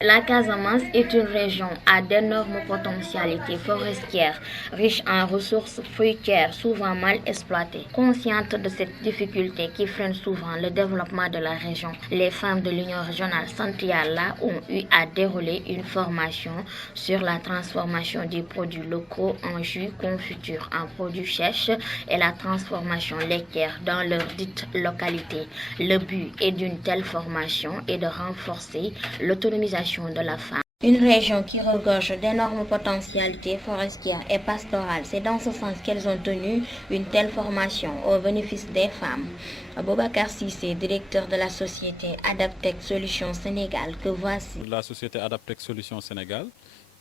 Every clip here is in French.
La Casamance est une région à d'énormes potentialités forestières, riche en ressources fruitières souvent mal exploitées. Consciente de cette difficulté qui freine souvent le développement de la région, les femmes de l'Union régionale Santiala ont eu à dérouler une formation sur la transformation des produits locaux en jus confiture en produits sèches et la transformation laitière dans leur dite localité. Le but est d'une telle formation est de renforcer l'autonomisation de la femme. Une région qui regorge d'énormes potentialités forestières et pastorales. C'est dans ce sens qu'elles ont tenu une telle formation au bénéfice des femmes. Boubacar Sissé, directeur de la société Adaptec Solutions Sénégal, que voici. La société Adaptec Solutions Sénégal,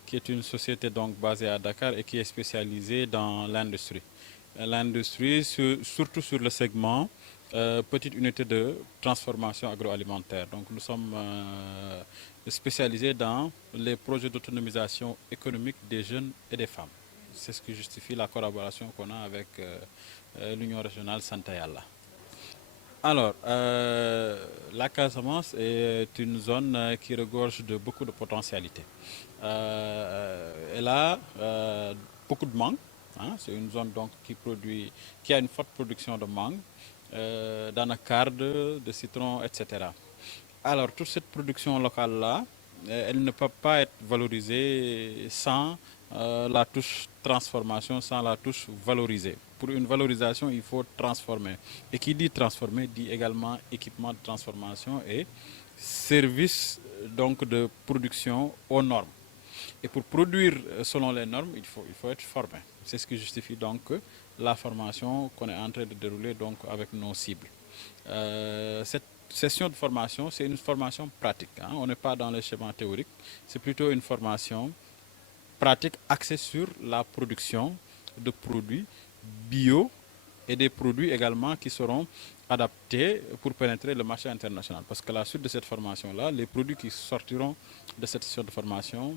qui est une société donc basée à Dakar et qui est spécialisée dans l'industrie. L'industrie, surtout sur le segment petite unité de transformation agroalimentaire. Donc nous sommes spécialisés dans les projets d'autonomisation économique des jeunes et des femmes. C'est ce qui justifie la collaboration qu'on a avec l'Union régionale Santayala. Alors, la Casamance est une zone qui regorge de beaucoup de potentialités. Elle a beaucoup de mangue. Hein, c'est une zone donc qui a une forte production de mangue, d'anacarde, de citron, etc. Alors, toute cette production locale-là, elle ne peut pas être valorisée sans la touche transformation, sans la touche valorisée. Pour une valorisation, il faut transformer. Et qui dit transformer, dit également équipement de transformation et service donc de production aux normes. Et pour produire selon les normes, il faut être formé. C'est ce qui justifie donc la formation qu'on est en train de dérouler donc avec nos cibles. Cette session de formation, c'est une formation pratique. Hein. On n'est pas dans les schémas théoriques, c'est plutôt une formation pratique axée sur la production de produits bio et des produits également qui seront adaptés pour pénétrer le marché international. Parce que la suite de cette formation-là, les produits qui sortiront de cette session de formation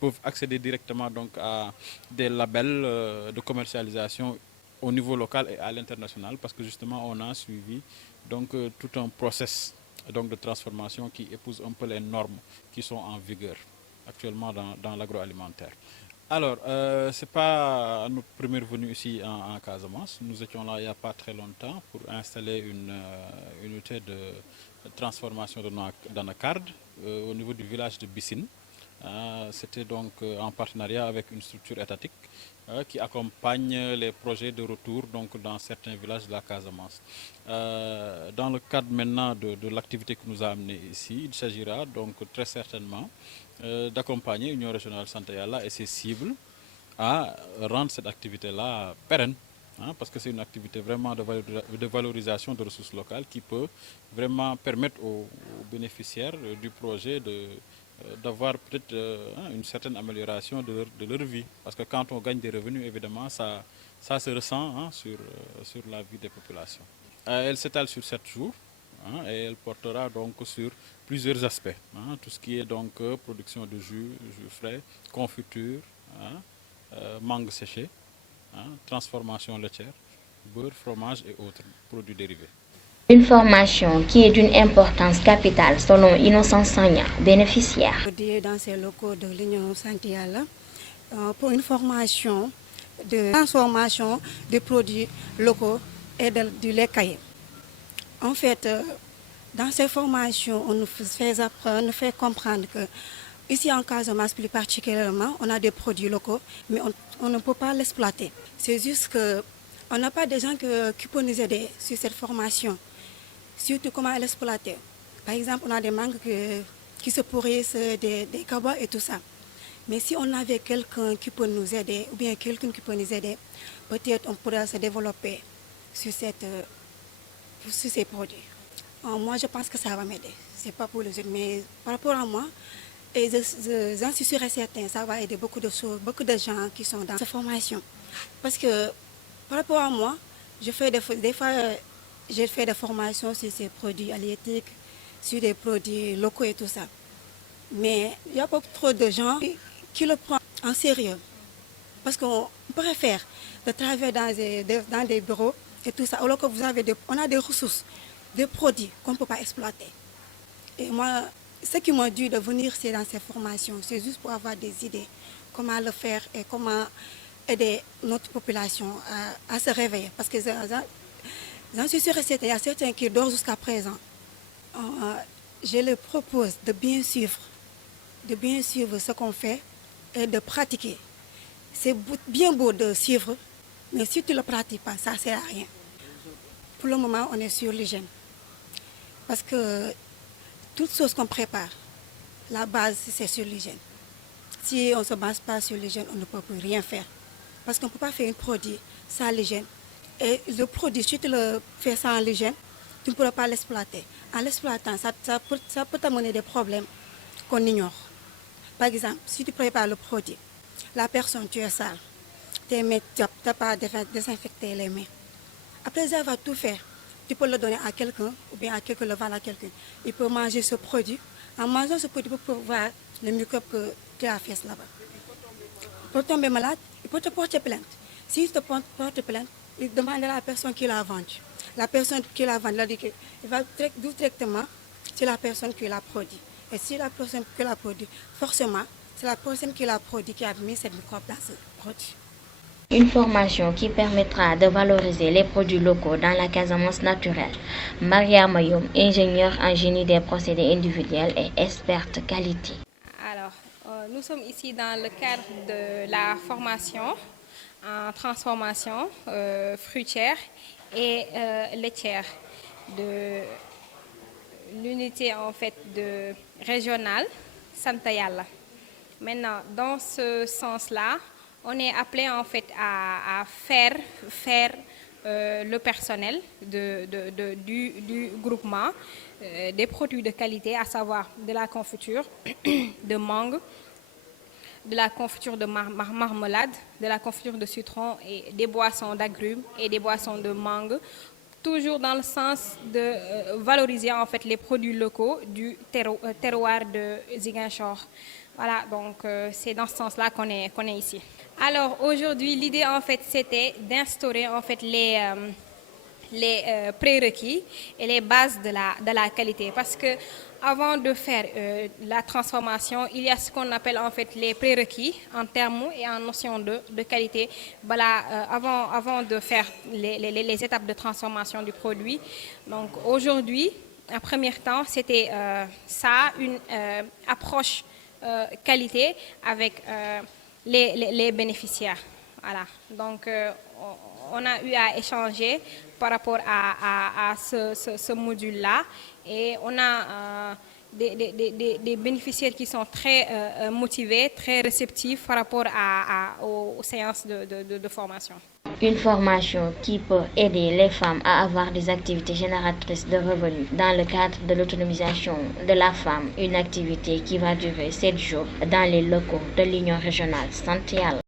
peuvent accéder directement donc à des labels de commercialisation au niveau local et à l'international parce que justement on a suivi donc tout un process donc de transformation qui épouse un peu les normes qui sont en vigueur actuellement dans l'agroalimentaire. Alors, ce n'est pas notre première venue ici en Casamance. Nous étions là il n'y a pas très longtemps pour installer une unité de transformation d'anacarde au niveau du village de Bissine. C'était donc en partenariat avec une structure étatique qui accompagne les projets de retour donc, dans certains villages de la Casamance. Dans le cadre maintenant de l'activité que nous a amené ici, il s'agira donc très certainement d'accompagner l'Union régionale Santayala et ses cibles à rendre cette activité-là pérenne. Hein, parce que c'est une activité vraiment de valorisation de ressources locales qui peut vraiment permettre aux bénéficiaires du projet d'avoir peut-être une certaine amélioration de leur vie. Parce que quand on gagne des revenus, évidemment, ça se ressent hein, sur la vie des populations. Elle s'étale sur 7 jours hein, et elle portera donc sur plusieurs aspects. Hein, tout ce qui est donc production de jus frais, confiture, hein, mangue séchée, hein, transformation laitière, beurre, fromage et autres produits dérivés. Une formation qui est d'une importance capitale selon Innocence Sagna, bénéficiaire. Dans ces locaux de l'Union Santayala pour une formation de transformation des produits locaux et du lait caillé. En fait, dans ces formations, on nous fait apprendre, on nous fait comprendre que ici en Casamance plus particulièrement, on a des produits locaux, mais on ne peut pas l'exploiter. C'est juste qu'on n'a pas de gens qui peuvent nous aider sur cette formation. Surtout comment l'exploiter. Par exemple, on a des mangues qui se pourrissent, des cabots et tout ça. Mais si on avait quelqu'un qui peut nous aider, ou bien quelqu'un qui peut nous aider, peut-être on pourrait se développer sur ces produits. Moi, je pense que ça va m'aider. Ce n'est pas pour les autres, mais par rapport à moi, et j'en suis sûre et certain, ça va aider beaucoup de choses, beaucoup de gens qui sont dans cette formation. Parce que par rapport à moi, je fais des fois, j'ai fait des formations sur ces produits halieutiques, sur des produits locaux et tout ça. Mais il y a pas trop de gens qui le prennent en sérieux. Parce qu'on préfère de travailler dans des bureaux et tout ça, alors que on a des ressources, des produits qu'on ne peut pas exploiter. Et moi, ce qui m'a dû de venir dans ces formations, c'est juste pour avoir des idées, comment le faire et comment aider notre population à se réveiller. Parce que j'en suis sûre et certaine, il y a certains qui dorment jusqu'à présent. Je leur propose de bien suivre ce qu'on fait et de pratiquer. C'est bien beau de suivre, mais si tu ne le pratiques pas, ça ne sert à rien. Pour le moment, on est sur l'hygiène. Parce que toute chose qu'on prépare, la base, c'est sur l'hygiène. Si on ne se base pas sur l'hygiène, on ne peut plus rien faire. Parce qu'on ne peut pas faire un produit sans l'hygiène. Et le produit, si tu le fais sans l'hygiène, tu ne pourras pas l'exploiter. En l'exploitant, ça peut t'amener des problèmes qu'on ignore. Par exemple, si tu prépares le produit, la personne, tu es sale, tes mains, tu n'as pas désinfecté les mains. Après avoir tout fait, tu peux le donner à quelqu'un ou bien le vendre à quelqu'un. Il peut manger ce produit. En mangeant ce produit, il peut voir les microbes que tu as fait là-bas. Il peut tomber malade, il peut te porter plainte. S'il te porte plainte, il demande à la personne qui l'a vendu. La personne qui l'a vendu, il va directement sur la personne qui l'a produit. Et si la personne qui l'a produit, forcément, c'est la personne qui l'a produit qui a mis cette microbe dans ce produit. Une formation qui permettra de valoriser les produits locaux dans la Casamance naturelle. Maria Mayoum, ingénieure en génie des procédés individuels et experte qualité. Alors, nous sommes ici dans le cadre de la formation en transformation fruitière et laitière de l'unité en fait de régionale Santa Yalla. Maintenant, dans ce sens-là, on est appelé en fait à faire le personnel du groupement des produits de qualité, à savoir de la confiture de mangue, de la confiture de marmelade, de la confiture de citron et des boissons d'agrumes et des boissons de mangue, toujours dans le sens de valoriser en fait les produits locaux du terroir de Ziguinchor. Voilà, donc c'est dans ce sens-là qu'on est ici. Alors aujourd'hui, l'idée en fait c'était d'instaurer en fait les prérequis et les bases de la qualité, parce que avant de faire la transformation, il y a ce qu'on appelle en fait les prérequis en termes et en notion de qualité. Voilà, avant de faire les étapes de transformation du produit. Donc aujourd'hui, en premier temps, c'était ça, une approche qualité avec les bénéficiaires. Voilà. Donc on a eu à échanger par rapport à ce module-là, et on a des bénéficiaires qui sont très motivés, très réceptifs par rapport aux séances de formation. Une formation qui peut aider les femmes à avoir des activités génératrices de revenus dans le cadre de l'autonomisation de la femme, une activité qui va durer 7 jours dans les locaux de l'Union régionale Santa Yalla.